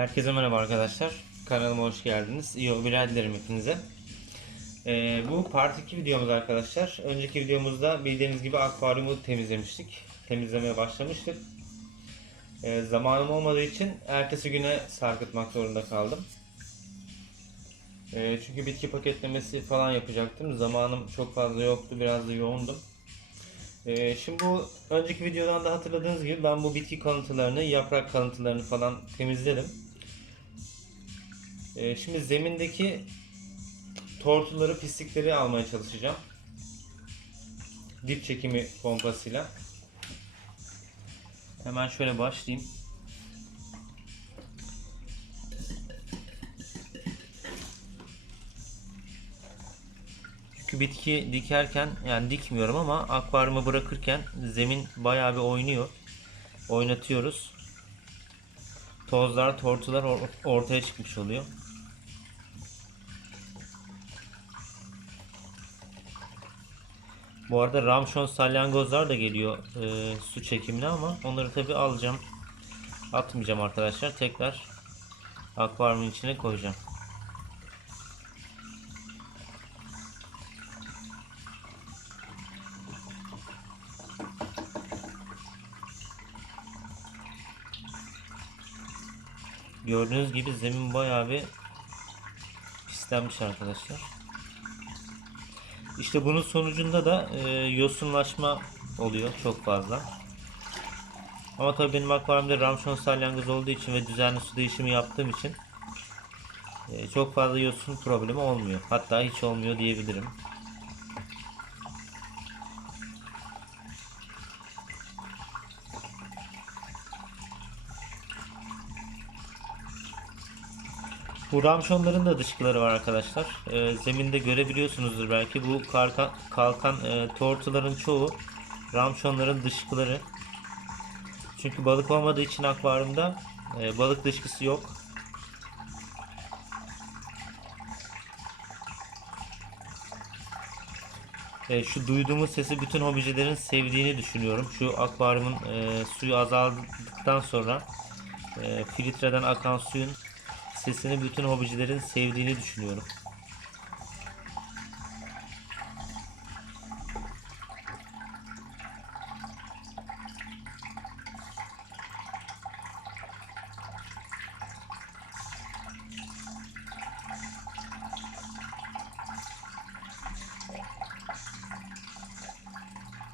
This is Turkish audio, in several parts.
Herkese merhaba arkadaşlar. Kanalıma hoş geldiniz. İyi hobiler dilerim hepinize. Ee, bu part 2 videomuz arkadaşlar. Önceki videomuzda bildiğiniz gibi akvaryumu temizlemiştik. Temizlemeye başlamıştık. Ee, zamanım olmadığı için ertesi güne sarkıtmak zorunda kaldım. Ee, çünkü bitki paketlemesi falan yapacaktım. Zamanım çok fazla yoktu. Biraz da yoğundum. Ee, şimdi bu önceki videodan da hatırladığınız gibi ben bu bitki kalıntılarını, yaprak kalıntılarını falan temizledim. Ee, şimdi zemindeki tortuları, pislikleri almaya çalışacağım. Dip çekimi pompasıyla. Hemen şöyle başlayayım. Çünkü bitki dikerken yani dikmiyorum ama akvaryuma bırakırken zemin bayağı bir oynuyor. Oynatıyoruz. Tozlar, tortular or- ortaya çıkmış oluyor. Bu arada ramşon salyangozlar da geliyor e, su çekimine ama onları tabi alacağım. Atmayacağım arkadaşlar. Tekrar akvaryumun içine koyacağım. Gördüğünüz gibi zemin bayağı bir pislenmiş arkadaşlar. İşte bunun sonucunda da e, yosunlaşma oluyor çok fazla. Ama tabii benim akvaryumda ramşon salyangoz olduğu için ve düzenli su değişimi yaptığım için e, çok fazla yosun problemi olmuyor. Hatta hiç olmuyor diyebilirim. Bu ramşonların da dışkıları var arkadaşlar. Ee, zeminde görebiliyorsunuzdur belki. Bu kalkan, kalkan e, tortuların çoğu ramşonların dışkıları. Çünkü balık olmadığı için akvaryumda e, balık dışkısı yok. E, şu duyduğumuz sesi bütün hobicilerin sevdiğini düşünüyorum. Şu akvaryumun e, suyu azaldıktan sonra e, filtreden akan suyun sesini bütün hobicilerin sevdiğini düşünüyorum.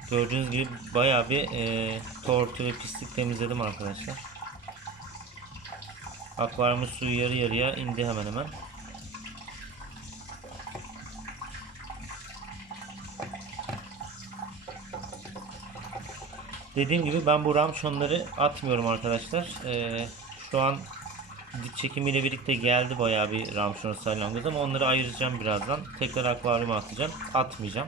Gördüğünüz gibi bayağı bir e, tortu ve pislik temizledim arkadaşlar. Akvaryumun suyu yarı yarıya indi hemen hemen. Dediğim gibi ben bu ramşonları atmıyorum arkadaşlar. Ee, şu an dip çekimiyle birlikte geldi bayağı bir ramşon salyangoz ama onları ayıracağım birazdan. Tekrar akvaryuma atacağım. Atmayacağım.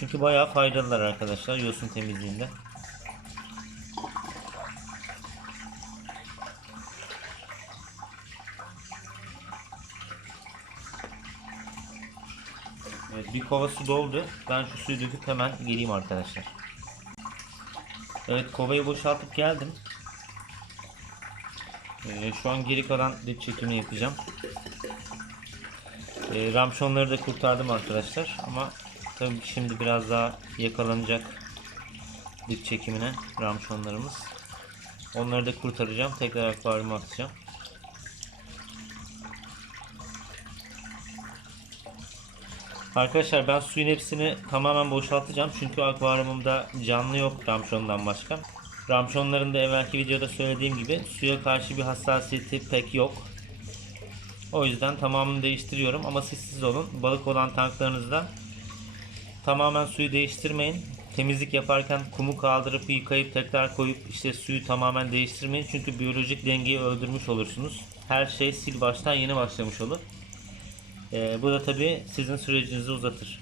Çünkü bayağı faydalılar arkadaşlar yosun temizliğinde. Evet bir kova su doldu. Ben şu suyu döküp hemen geleyim arkadaşlar. Evet kovayı boşaltıp geldim. Ee, şu an geri kalan dip çekimini yapacağım. Ee, ramşonları da kurtardım arkadaşlar ama tabii şimdi biraz daha yakalanacak dip çekimine ramşonlarımız. Onları da kurtaracağım. Tekrar akvaryuma atacağım. Arkadaşlar ben suyun hepsini tamamen boşaltacağım. Çünkü akvaryumumda canlı yok ramşondan başka. Ramşonların da evvelki videoda söylediğim gibi suya karşı bir hassasiyeti pek yok. O yüzden tamamını değiştiriyorum ama siz siz olun. Balık olan tanklarınızda tamamen suyu değiştirmeyin. Temizlik yaparken kumu kaldırıp yıkayıp tekrar koyup işte suyu tamamen değiştirmeyin. Çünkü biyolojik dengeyi öldürmüş olursunuz. Her şey sil baştan yeni başlamış olur. Ee, bu da tabi sizin sürecinizi uzatır.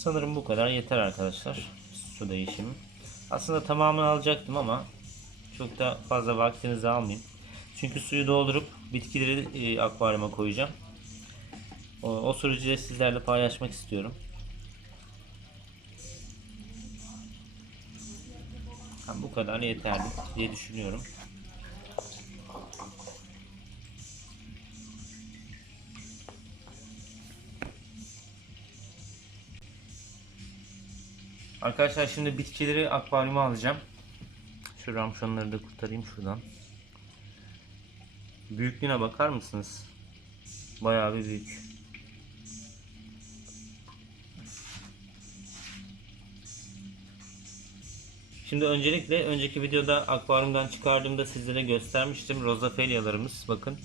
Sanırım bu kadar yeter arkadaşlar. Su değişimi. Aslında tamamını alacaktım ama çok da fazla vaktinizi almayayım. Çünkü suyu doldurup bitkileri e, akvaryuma koyacağım. O, o süreci de sizlerle paylaşmak istiyorum. Ha, bu kadar yeterli diye düşünüyorum. Arkadaşlar şimdi bitkileri akvaryuma alacağım. Şu ramşonları da kurtarayım şuradan. Büyüklüğüne bakar mısınız? Bayağı bir büyük. Şimdi öncelikle önceki videoda akvaryumdan çıkardığımda sizlere göstermiştim. Rosafelyalarımız bakın.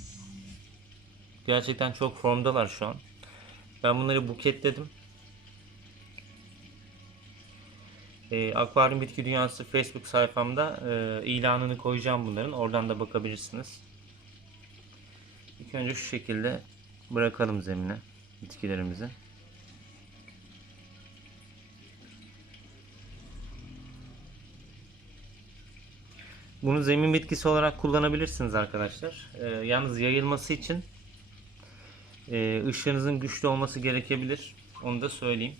Gerçekten çok formdalar şu an. Ben bunları buketledim. E, Akvaryum Bitki Dünyası Facebook sayfamda e, ilanını koyacağım bunların. Oradan da bakabilirsiniz. İlk önce şu şekilde bırakalım zemine bitkilerimizi. Bunu zemin bitkisi olarak kullanabilirsiniz arkadaşlar. E, yalnız yayılması için e, ışığınızın güçlü olması gerekebilir. Onu da söyleyeyim.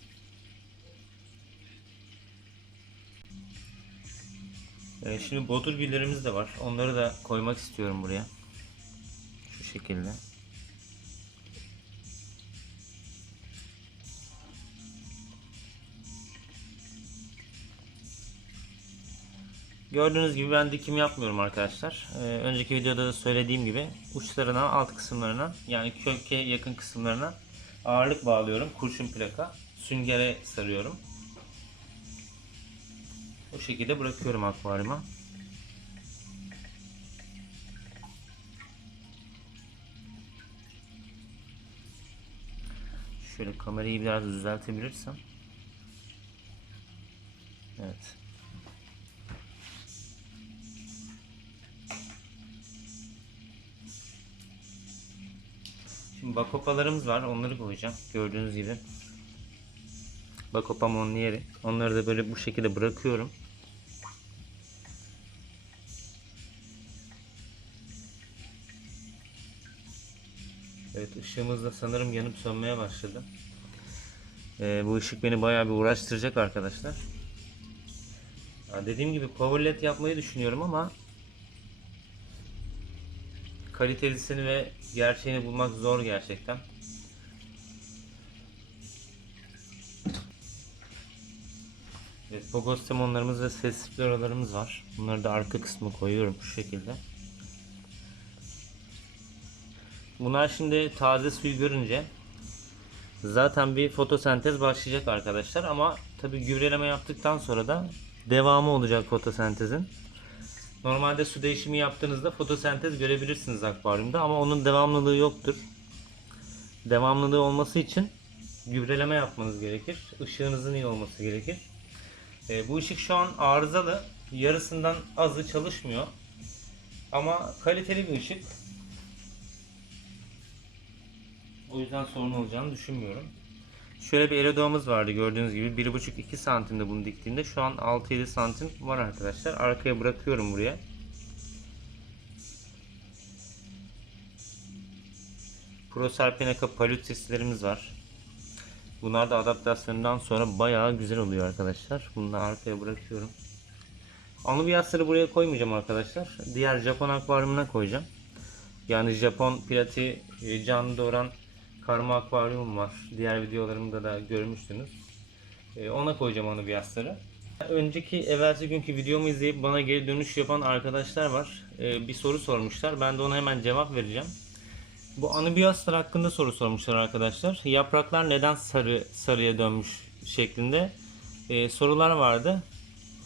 Ee, şimdi bodur güllerimiz de var. Onları da koymak istiyorum buraya. Şu şekilde. Gördüğünüz gibi ben dikim yapmıyorum arkadaşlar. Ee, önceki videoda da söylediğim gibi uçlarına, alt kısımlarına yani köke yakın kısımlarına ağırlık bağlıyorum. Kurşun plaka. Süngere sarıyorum. Bu şekilde bırakıyorum akvaryuma. Şöyle kamerayı biraz düzeltebilirsem. Evet. Şimdi bakopalarımız var. Onları koyacağım. Gördüğünüz gibi. Bakopa monnieri. Onları da böyle bu şekilde bırakıyorum. Evet ışığımız da sanırım yanıp sönmeye başladı. Ee, bu ışık beni bayağı bir uğraştıracak arkadaşlar. Ya dediğim gibi cover led yapmayı düşünüyorum ama kalitelisini ve gerçeğini bulmak zor gerçekten. Pogostemonlarımız ve ses sploralarımız var. Bunları da arka kısmı koyuyorum şu şekilde. Bunlar şimdi taze suyu görünce zaten bir fotosentez başlayacak arkadaşlar ama tabi gübreleme yaptıktan sonra da devamı olacak fotosentezin. Normalde su değişimi yaptığınızda fotosentez görebilirsiniz akvaryumda ama onun devamlılığı yoktur. Devamlılığı olması için gübreleme yapmanız gerekir. Işığınızın iyi olması gerekir. E, bu ışık şu an arızalı. Yarısından azı çalışmıyor. Ama kaliteli bir ışık. O yüzden sorun olacağını düşünmüyorum. Şöyle bir erodomuz vardı gördüğünüz gibi 1,5-2 santimde bunu diktiğimde şu an 6-7 santim var arkadaşlar. Arkaya bırakıyorum buraya. Proserpinaka paluteslerimiz var. Bunlar da adaptasyondan sonra bayağı güzel oluyor arkadaşlar. Bunu da arkaya bırakıyorum. Anubiyasları buraya koymayacağım arkadaşlar. Diğer Japon akvaryumuna koyacağım. Yani Japon pirati e, canlı doğuran karma akvaryum var. Diğer videolarımda da görmüştünüz. E, Ona koyacağım anubiyasları. Önceki evvelsi günkü videomu izleyip bana geri dönüş yapan arkadaşlar var. E, Bir soru sormuşlar. Ben de ona hemen cevap vereceğim. Bu anubiyaslar hakkında soru sormuşlar arkadaşlar. Yapraklar neden sarı sarıya dönmüş şeklinde e, sorular vardı.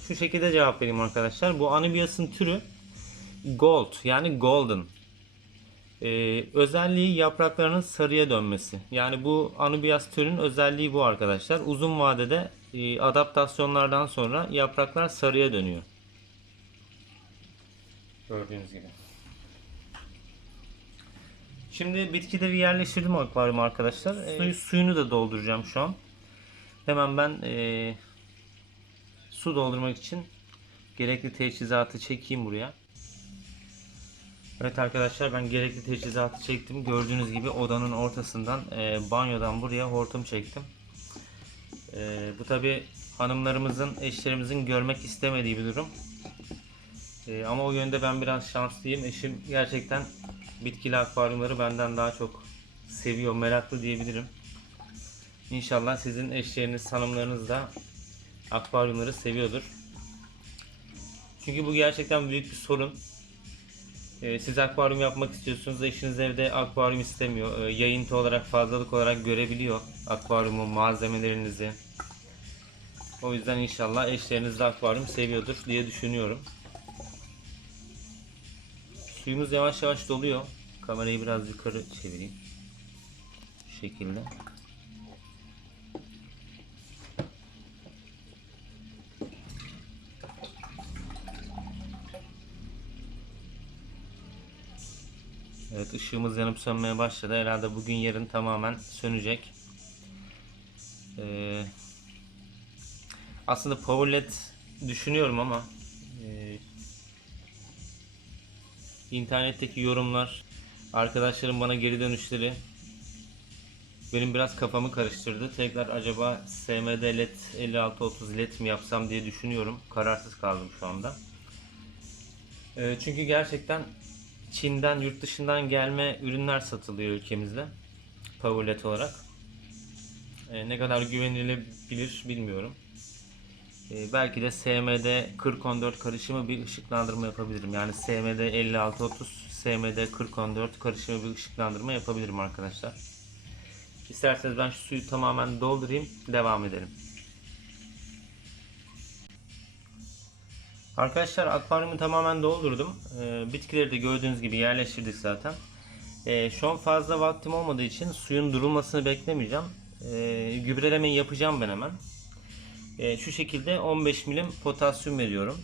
Şu şekilde cevap vereyim arkadaşlar. Bu anubiyasın türü gold yani golden. E, özelliği yapraklarının sarıya dönmesi. Yani bu anubiyas türün özelliği bu arkadaşlar. Uzun vadede e, adaptasyonlardan sonra yapraklar sarıya dönüyor. Gördüğünüz gibi. Şimdi bitkileri yerleştirdim akvaryuma arkadaşlar. Suyu, suyunu da dolduracağım şu an. Hemen ben eee, su doldurmak için gerekli teçhizatı çekeyim buraya. Evet arkadaşlar ben gerekli teçhizatı çektim. Gördüğünüz gibi odanın ortasından eee, banyodan buraya hortum çektim. Eee, bu tabi hanımlarımızın, eşlerimizin görmek istemediği bir durum. Eee, ama o yönde ben biraz şanslıyım. Eşim gerçekten bitkili akvaryumları benden daha çok seviyor, meraklı diyebilirim. İnşallah sizin eşleriniz, hanımlarınız da akvaryumları seviyordur. Çünkü bu gerçekten büyük bir sorun. Ee, siz akvaryum yapmak istiyorsunuz, eşiniz evde akvaryum istemiyor. Ee, yayıntı olarak, fazlalık olarak görebiliyor akvaryumun malzemelerinizi. O yüzden inşallah eşleriniz de akvaryum seviyordur diye düşünüyorum. Suyumuz yavaş yavaş doluyor. Kamerayı biraz yukarı çevireyim. Şu şekilde. Evet ışığımız yanıp sönmeye başladı. Herhalde bugün yarın tamamen sönecek. Ee, aslında power led düşünüyorum ama internetteki yorumlar, arkadaşlarım bana geri dönüşleri benim biraz kafamı karıştırdı. Tekrar acaba SMD LED 5630 LED mi yapsam diye düşünüyorum. Kararsız kaldım şu anda. Ee, çünkü gerçekten Çin'den, yurt dışından gelme ürünler satılıyor ülkemizde. Power LED olarak. Ee, ne kadar güvenilebilir bilmiyorum. Ee, belki de SMD 4014 karışımı bir ışıklandırma yapabilirim. Yani SMD 5630, SMD 4014 karışımı bir ışıklandırma yapabilirim arkadaşlar. İsterseniz ben şu suyu tamamen doldurayım, devam edelim. Arkadaşlar akvaryumu tamamen doldurdum. Ee, bitkileri de gördüğünüz gibi yerleştirdik zaten. Ee, şu an fazla vaktim olmadığı için suyun durulmasını beklemeyeceğim. Gübrelemeyi yapacağım ben hemen. Ee, şu şekilde 15 milim potasyum veriyorum.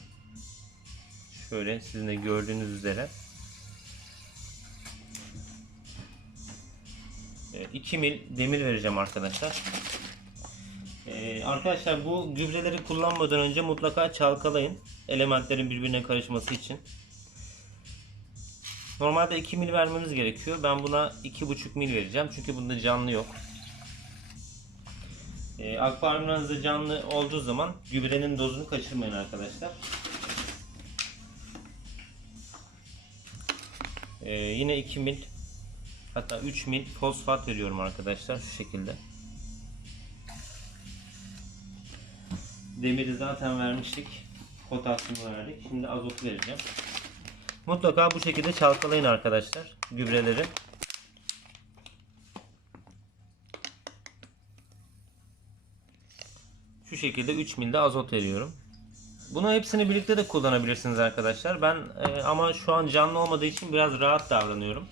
Şöyle sizin de gördüğünüz üzere. Ee, 2 mil demir vereceğim arkadaşlar. Ee, arkadaşlar bu gübreleri kullanmadan önce mutlaka çalkalayın. Elementlerin birbirine karışması için. Normalde 2 mil vermemiz gerekiyor. Ben buna 2,5 mil vereceğim. Çünkü bunda canlı yok. Ee, akvaryumlarınızda canlı olduğu zaman gübrenin dozunu kaçırmayın arkadaşlar. Ee, yine 2 mil hatta 3 mil fosfat veriyorum arkadaşlar şu şekilde. Demiri zaten vermiştik. Potasyumu verdik. Şimdi azot vereceğim. Mutlaka bu şekilde çalkalayın arkadaşlar gübreleri. Şekilde 3 milde azot veriyorum. Bunu hepsini birlikte de kullanabilirsiniz arkadaşlar. Ben e, ama şu an canlı olmadığı için biraz rahat davranıyorum.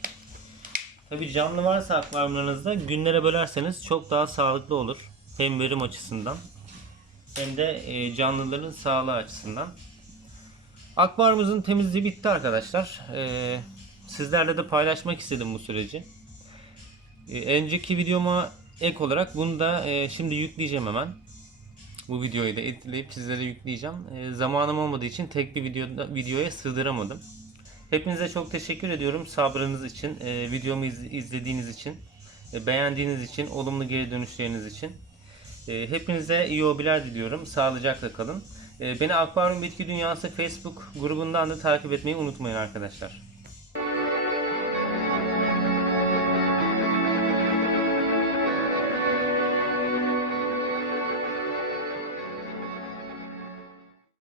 Tabi canlı varsa akvaryumlarınızda günlere bölerseniz çok daha sağlıklı olur. Hem verim açısından hem de e, canlıların sağlığı açısından. Akvaryumumuzun temizliği bitti arkadaşlar. E, sizlerle de paylaşmak istedim bu süreci. E, önceki videoma ek olarak bunu da e, şimdi yükleyeceğim hemen. Bu videoyu da editleyip sizlere yükleyeceğim. E, zamanım olmadığı için tek bir videoda, videoya sığdıramadım. Hepinize çok teşekkür ediyorum sabrınız için, e, videomu iz- izlediğiniz için, e, beğendiğiniz için, olumlu geri dönüşleriniz için. E, hepinize iyi hobiler diliyorum. Sağlıcakla kalın. E, beni Akvaryum Bitki Dünyası Facebook grubundan da takip etmeyi unutmayın arkadaşlar.